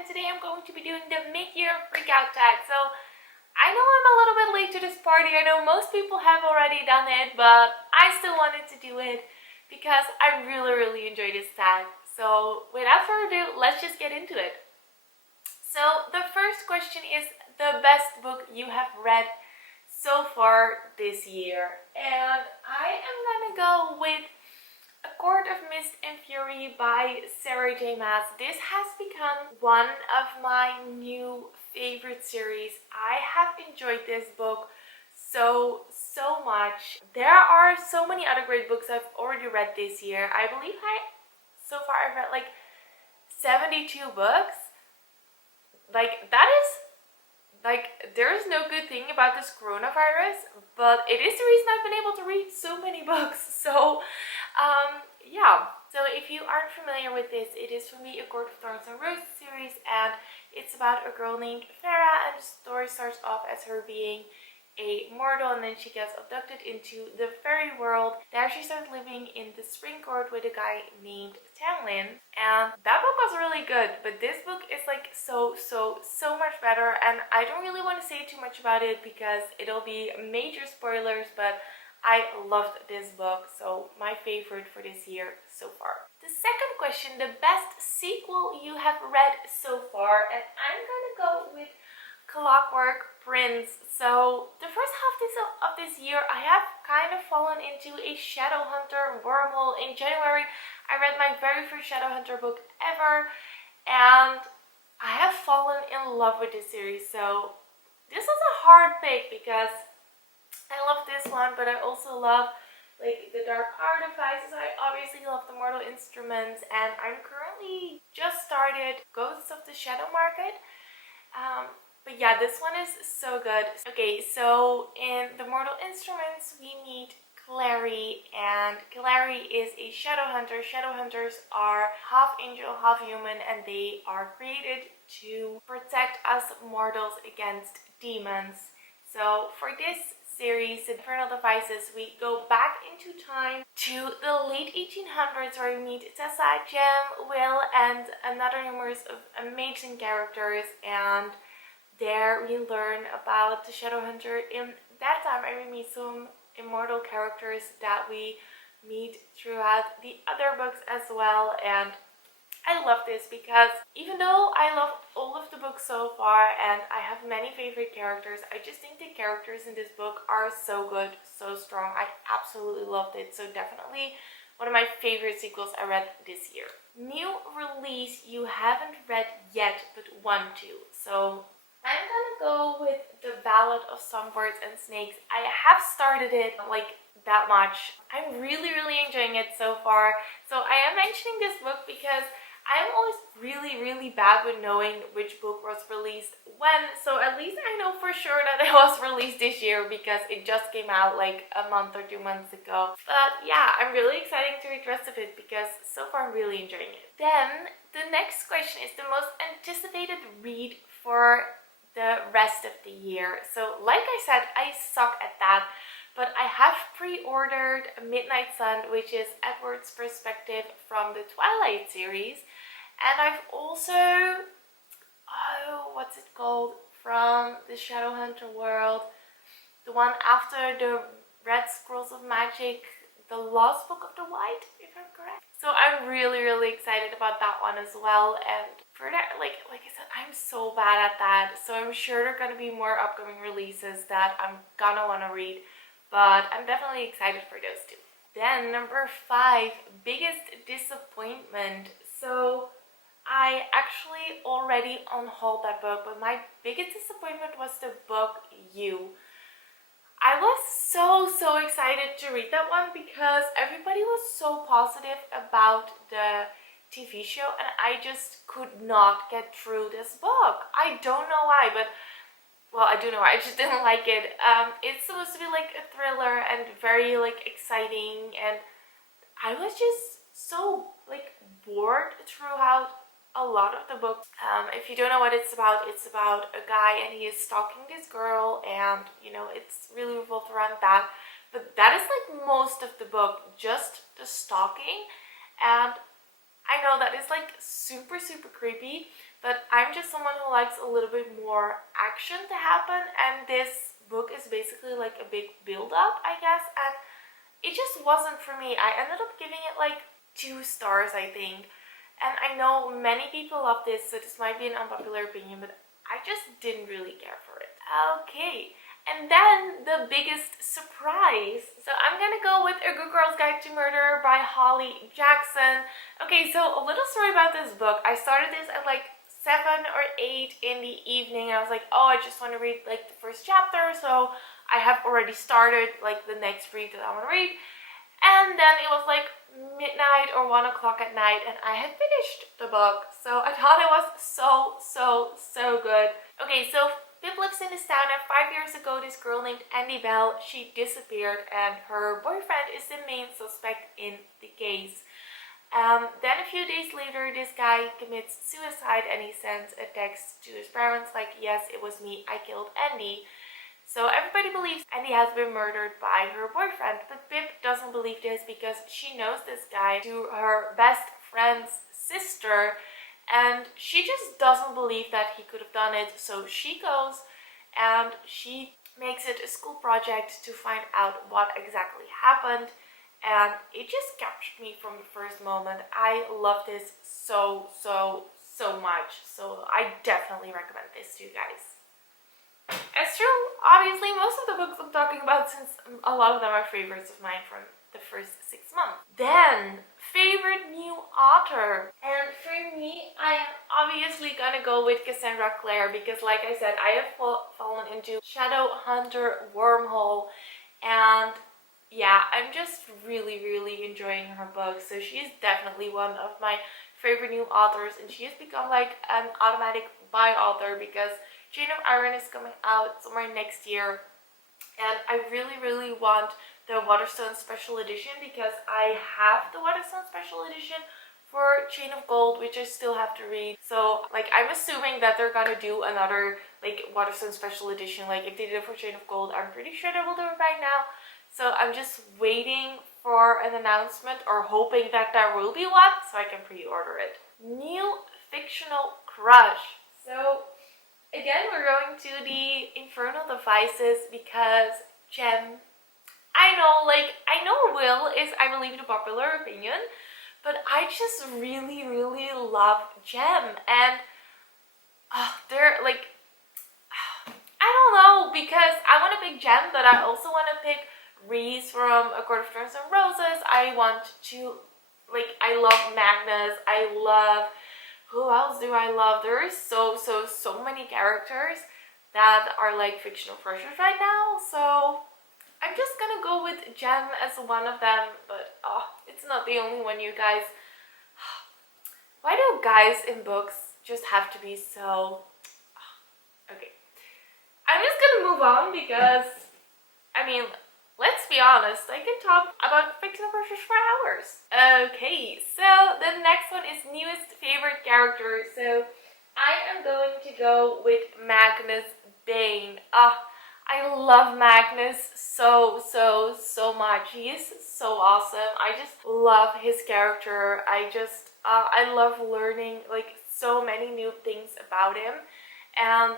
and today I'm going to be doing the mid-year freakout tag. So I know I'm a little bit late to this party. I know most people have already done it, but I still wanted to do it because I really enjoy this tag. So without further ado, let's just get into it. So the first question is the best book you have read so far this year, and I am gonna go with A Court of Mist and Fury by Sarah J. Maas. This has become one of my new favorite series. I have enjoyed this book so much. There are so many other great books I've already read this year. I believe so far I've read like 72 books. There is no good thing about this coronavirus, but it is the reason I've been able to read so many books. So yeah, so if you aren't familiar with this, it is from the A Court of Thorns and Roses series, and it's about a girl named Farah, and the story starts off as her being a mortal, and then she gets abducted into the fairy world. There she starts living in the spring court with a guy named Tamlin, and that book was really good, but this book is like so much better, and I don't really want to say too much about it because it'll be major spoilers, but I loved this book, so my favorite for this year so far. The second question, the best sequel you have read so far, and I'm gonna go with Clockwork Prince. So the first half of this year, I have kind of fallen into a Shadowhunter wormhole. In January, I read my very first Shadowhunter book ever, and I have fallen in love with this series. So this was a hard pick because I love this one, but I also love like the Dark Artifices. I obviously love the Mortal Instruments, and I'm currently just started Ghosts of the Shadow Market. But yeah, this one is so good. Okay, so in the Mortal Instruments, we meet Clary, and Clary is a Shadowhunter. Shadowhunters are half angel, half human, and they are created to protect us mortals against demons. So for this series, Infernal Devices, we go back into time to the late 1800s where we meet Tessa, Jem, Will, and another numerous of amazing characters, and there we learn about the Shadowhunter. In that time, I meet some immortal characters that we meet throughout the other books as well, and I love this because even though I love all of the books so far and I have many favorite characters, I just think the characters in this book are so good, so strong. I absolutely loved it. So definitely one of my favorite sequels I read this year. New release you haven't read yet but want to. So I'm gonna go with The Ballad of Songbirds and Snakes. I have started it like that much. I'm really enjoying it so far. So I am mentioning this book because I'm always really bad with knowing which book was released when, so at least I know for sure that it was released this year because it just came out like a month or 2 months ago. But yeah, I'm really excited to read the rest of it because so far I'm really enjoying it. Then the next question is the most anticipated read for the rest of the year. So like I said, I suck at that, but I have pre-ordered Midnight Sun, which is Edward's perspective from the Twilight series, and I've also, what's it called, from the Shadowhunter world, the one after the Red Scrolls of Magic, the Lost Book of the White, if I'm correct. So I'm really excited about that one as well, and for that, like I said, I'm so bad at that, so I'm sure there are gonna be more upcoming releases that I'm gonna wanna read, but I'm definitely excited for those two. Then number 5, biggest disappointment. So I actually already unhauled that book, but my biggest disappointment was the book You. I was so excited to read that one because everybody was so positive about the TV show, and I just could not get through this book. I don't know why, but well, I do know why. I just didn't like it. It's supposed to be like a thriller and very like exciting, and I was just so like bored throughout a lot of the book. If you don't know what it's about a guy and he is stalking this girl, and you know, it's really revolved around that. But that is like most of the book, just the stalking, and I know that is like super creepy, but I'm just someone who likes a little bit more action to happen, and this book is basically like a big build up, I guess, and it just wasn't for me. I ended up giving it like 2 stars, I think. And I know many people love this, so this might be an unpopular opinion, but I just didn't really care for it. Okay, and then the biggest surprise. So I'm gonna go with A Good Girl's Guide to Murder by Holly Jackson. Okay, so a little story about this book. I started this at like 7 or 8 in the evening. I was like, oh, I just want to read like the first chapter, so I have already started like the next read that I want to read. And then it was like midnight or 1 o'clock at night, and I had finished the book. So I thought it was so good. Okay, so Pip lives in this town, and 5 years ago this girl named Andy Bell, she disappeared, and her boyfriend is the main suspect in the case. Then a few days later this guy commits suicide, and he sends a text to his parents like, yes, it was me, I killed Andy. So everybody believes Andy has been murdered by her boyfriend, but Pip doesn't believe this because she knows this guy through her best friend's sister, and she just doesn't believe that he could have done it. So she goes and she makes it a school project to find out what exactly happened, and it just captured me from the first moment. I love this so much, so I definitely recommend this to you guys. It's true, obviously, most of the books I'm talking about, since a lot of them are favorites of mine from the first 6 months. Then, favorite new author. And for me, I am obviously gonna go with Cassandra Clare because, like I said, I have fallen into Shadowhunter wormhole, and yeah, I'm just really enjoying her books. So she's definitely one of my favorite new authors, and she has become like an automatic buy author because Chain of Iron is coming out somewhere next year, and I really want the Waterstone Special Edition because I have the Waterstone Special Edition for Chain of Gold, which I still have to read. So like, I'm assuming that they're gonna do another like Waterstone Special Edition. Like if they did it for Chain of Gold, I'm pretty sure they will do it right now. So I'm just waiting for an announcement, or hoping that there will be one so I can pre-order it. New fictional crush. So again, we're going to the Infernal Devices because Jem, I know Will is, I believe, the popular opinion, but I just really love Jem, and they're like, I don't know, because I want to pick Jem, but I also want to pick Reese from A Court of Thorns and Roses. I want to, like, I love Magnus, I love, who else do I love? There is so many characters that are like fictional crushes right now, so I'm just gonna go with Jem as one of them, but it's not the only one, you guys. Why do guys in books just have to be so... Okay. I'm just gonna move on because, I mean, let's be honest, I can talk about fictional crushes for hours. Okay, so the next one is newest favorite character. So I am going to go with Magnus Bane. I love Magnus so much. He is so awesome. I just love his character. I love learning like so many new things about him, and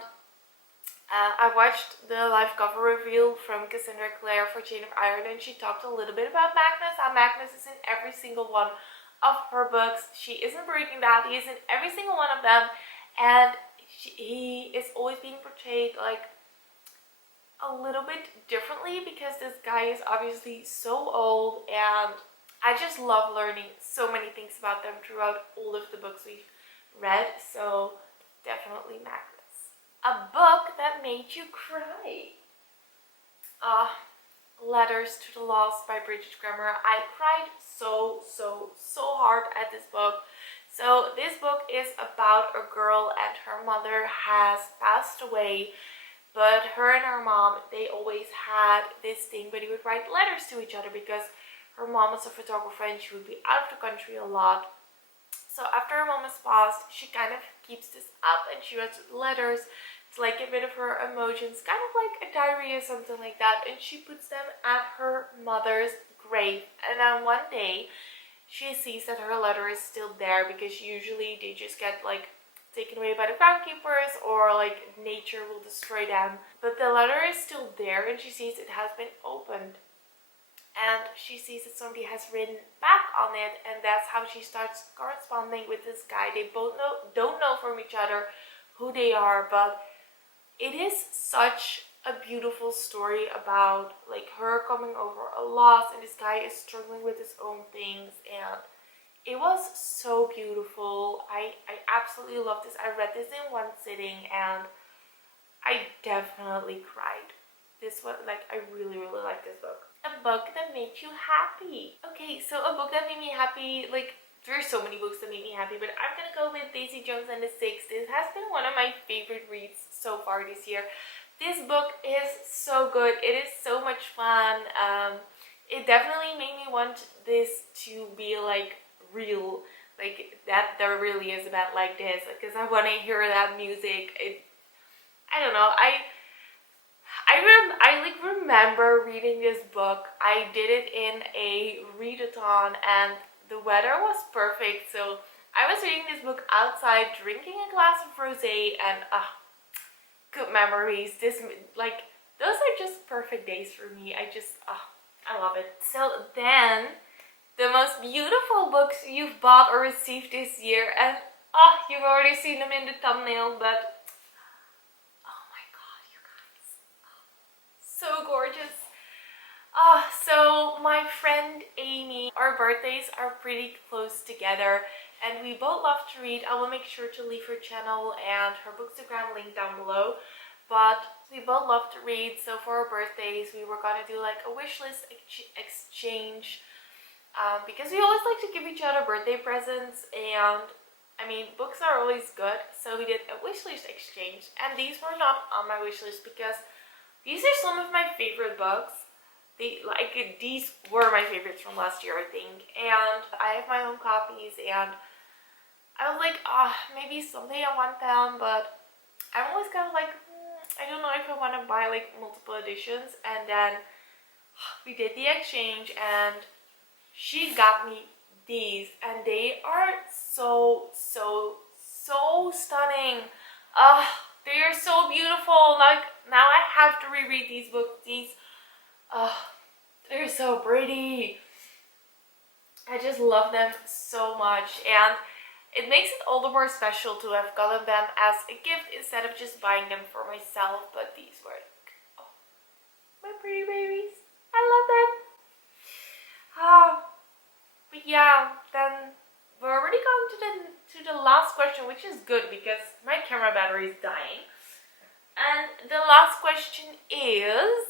I watched the live cover reveal from Cassandra Clare for Chain of Iron, and she talked a little bit about Magnus, how Magnus is in every single one of her books. She isn't breaking that. He is in every single one of them, and he is always being portrayed like a little bit differently because this guy is obviously so old, and I just love learning so many things about them throughout all of the books we've read, so definitely Magnus. A book that made you cry. Letters to the Lost by Bridget Grammar. I cried so hard at this book. So this book is about a girl, and her mother has passed away, but her and her mom, they always had this thing where they would write letters to each other because her mom was a photographer and she would be out of the country a lot. So after her mom has passed, she kind of keeps this up, and she writes letters to like get rid of her emotions, kind of like a diary or something like that, and she puts them at her mother's grave. And then one day she sees that her letter is still there, because usually they just get like taken away by the groundkeepers, or like nature will destroy them. But the letter is still there, and she sees it has been opened. And she sees that somebody has written back on it, and that's how she starts corresponding with this guy. They both don't know from each other who they are, but it is such a beautiful story about like her coming over a loss, and this guy is struggling with his own things, and it was so beautiful. I absolutely loved this. I read this in one sitting, and I definitely cried. This one, like, I really like this book. A book that made you happy. Okay, so a book that made me happy, like, there's so many books that made me happy, but I'm gonna go with Daisy Jones and the Six. This has been one of my favorite reads so far this year. This book is so good. It is so much fun. It definitely made me want this to be like real, like that there really is a band like this, because I want to hear that music. I don't know. I like remember reading this book. I did it in a readathon, and the weather was perfect, so I was reading this book outside, drinking a glass of rosé, and good memories. Like, those are just perfect days for me. I love it. So then, the most beautiful books you've bought or received this year, and you've already seen them in the thumbnail, but oh my god, you guys, so gorgeous. So my friend Amy, our birthdays are pretty close together, and we both love to read. I will make sure to leave her channel and her Bookstagram link down below. But we both love to read, so for our birthdays we were gonna do like a wish list exchange, because we always like to give each other birthday presents, and I mean, books are always good, so we did a wish list exchange, and these were not on my wish list because these are some of my favorite books. These were my favorites from last year, I think, and I have my own copies, and I was like, maybe someday I want them, but I'm always kind of like, I don't know if I want to buy like multiple editions. And then we did the exchange, and she got me these, and they are so stunning. They are so beautiful. Like, now I have to reread these books. They're so pretty. I just love them so much, and it makes it all the more special to have gotten them as a gift instead of just buying them for myself. But these were, my pretty babies. I love them. But yeah, then we're already going to the last question, which is good because my camera battery is dying. And the last question is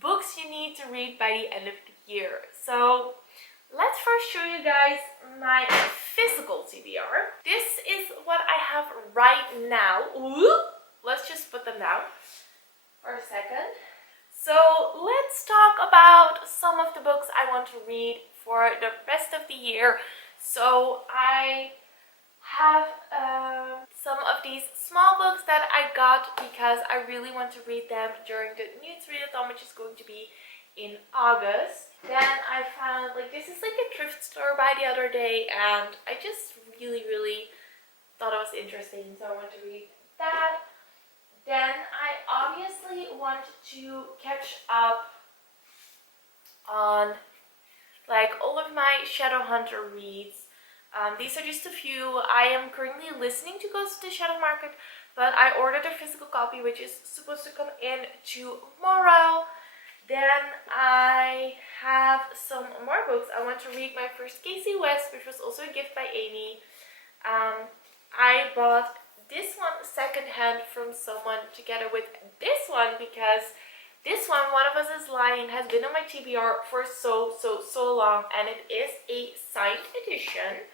books you need to read by the end of the year. So let's first show you guys my physical TBR. This is what I have right now. Ooh, let's just put them down for a second. So let's talk about some of the books I want to read for the rest of the year. So I have some of these small books that I got because I really want to read them during the Nudes Readathon, which is going to be in August. Then I found, like, this is like a thrift store buy the other day, and I just really thought it was interesting, so I want to read that. Then I obviously want to catch up on like all of my Shadowhunter reads. These are just a few. I am currently listening to Ghost of the Shadow Market, but I ordered a physical copy, which is supposed to come in tomorrow. Then I have some more books. I want to read my first Casey West, which was also a gift by Amy. I bought this one secondhand from someone together with this one because this one of Us is Lying, has been on my TBR for so long, and it is a signed edition.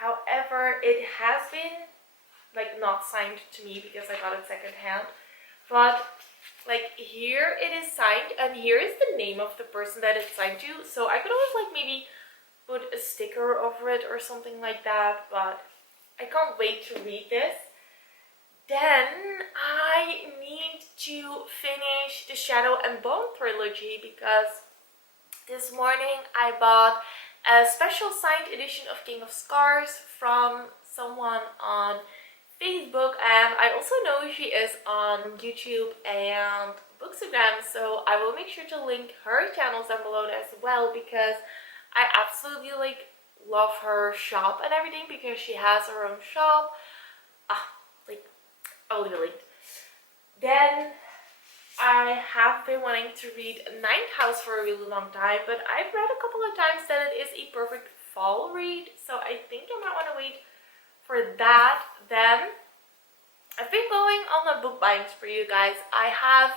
However, it has been like not signed to me because I got it secondhand, but like here it is signed, and here is the name of the person that it's signed to, so I could always like maybe put a sticker over it or something like that, but I can't wait to read this. Then I need to finish the Shadow and Bone trilogy because This morning I bought a special signed edition of King of Scars from someone on Facebook, and I also know she is on YouTube and Bookstagram, so I will make sure to link her channels down below as well, because I absolutely love her shop and everything, because she has her own shop. I will leave a link. Then I have been wanting to read Ninth House for a really long time, but I've read a couple of times that it is a perfect fall read, so I think I might want to wait for that. Then I've been going on a book buying spree, you guys. I have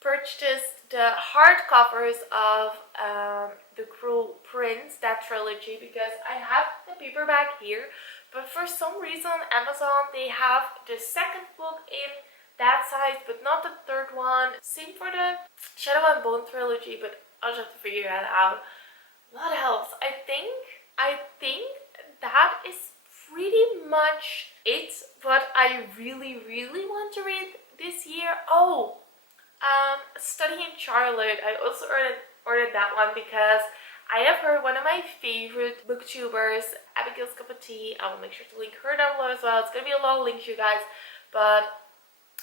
purchased the hardcovers of The Cruel Prince, that trilogy, because I have the paperback here, but for some reason on Amazon they have the second book in that size but not the third one. Same for the Shadow and Bone trilogy, but I'll just have to figure that out. What else? I think that is pretty much it, what I really want to read this year. Oh, Study in Charlotte. I also ordered that one because I have heard one of my favorite booktubers, Abigail's Cup of Tea. I will make sure to link her down below as well. It's gonna be a lot of links, you guys, but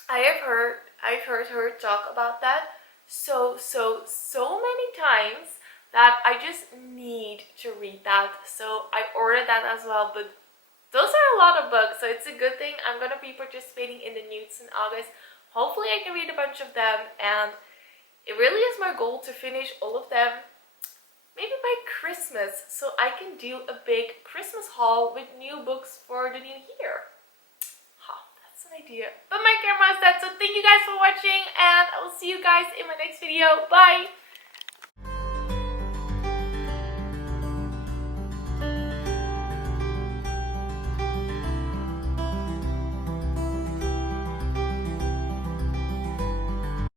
I've heard her talk about that so many times that I just need to read that. So I ordered that as well, but those are a lot of books, so it's a good thing. I'm gonna be participating in the Newts in August. Hopefully I can read a bunch of them, and it really is my goal to finish all of them maybe by Christmas, so I can do a big Christmas haul with new books for the new year. That's an idea. But my camera is dead, so thank you guys for watching, and I will see you guys in my next video. Bye!